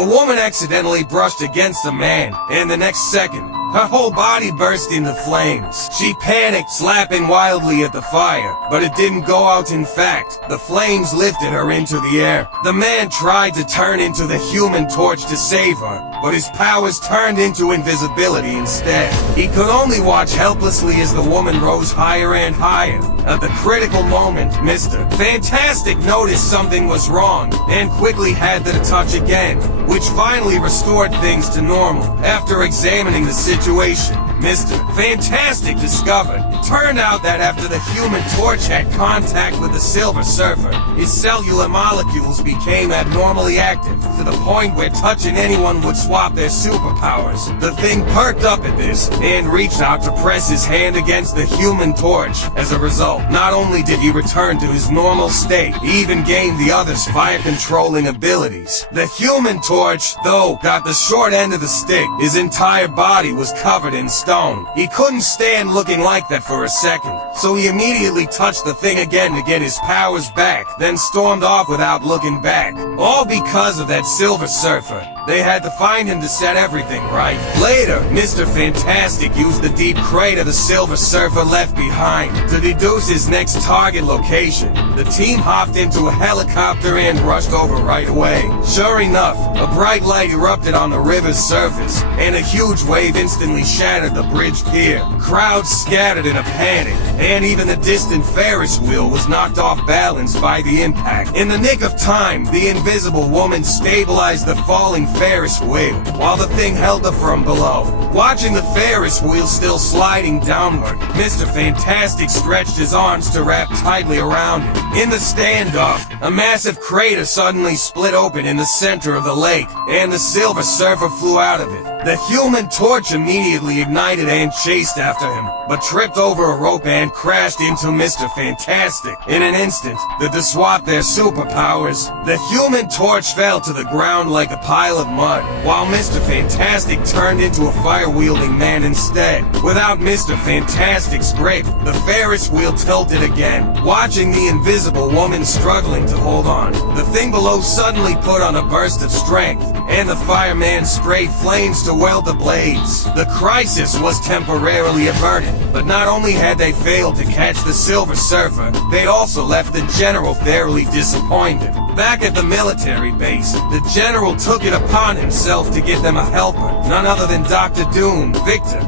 A woman accidentally brushed against a man, and the next second, her whole body burst into flames. She panicked, slapping wildly at the fire, but it didn't go out. In fact, the flames lifted her into the air. The man tried to turn into the Human Torch to save her, but his powers turned into invisibility instead. He could only watch helplessly as the woman rose higher and higher. At the critical moment, Mr. Fantastic noticed something was wrong, and quickly had the touch again, which finally restored things to normal. After examining the situation, Mr. Fantastic discovered it turned out that after the Human Torch had contact with the Silver Surfer, his cellular molecules became abnormally active, to the point where touching anyone would swap their superpowers. The Thing perked up at this, and reached out to press his hand against the Human Torch. As a result, not only did he return to his normal state, he even gained the other's fire-controlling abilities. The Human Torch, though, got the short end of the stick. His entire body was covered in stone. He couldn't stand looking like that for a second, so he immediately touched the Thing again to get his powers back, then stormed off without looking back. All because of that Silver Surfer. They had to find him to set everything right. Later, Mr. Fantastic used the deep crater the Silver Surfer left behind to deduce his next target location. The team hopped into a helicopter and rushed over right away. Sure enough, a bright light erupted on the river's surface, and a huge wave instantly shattered the bridge pier. Crowds scattered in a panic, and even the distant Ferris wheel was knocked off balance by the impact. In the nick of time, the Invisible Woman stabilized the falling Ferris wheel, while the Thing held her from below. Watching the Ferris wheel still sliding downward, Mr. Fantastic stretched his arms to wrap tightly around him. In the standoff, a massive crater suddenly split open in the center of the lake, and the Silver Surfer flew out of it. The Human Torch immediately ignited and chased after him, but tripped over a rope and crashed into Mr. Fantastic. In an instant, to swap their superpowers, the Human Torch fell to the ground like a pile of mud, while Mr. Fantastic turned into a fire-wielding man instead. Without Mr. Fantastic's grip, the Ferris wheel tilted again. Watching the Invisible Woman struggling to hold on, the Thing below suddenly put on a burst of strength, and the fireman sprayed flames to weld the blades. The crisis was temporarily averted, but not only had they failed to catch the Silver Surfer, they also left the General thoroughly disappointed. Back at the military base, the General took it upon himself to get them a helper, none other than Dr. Doom, Victor.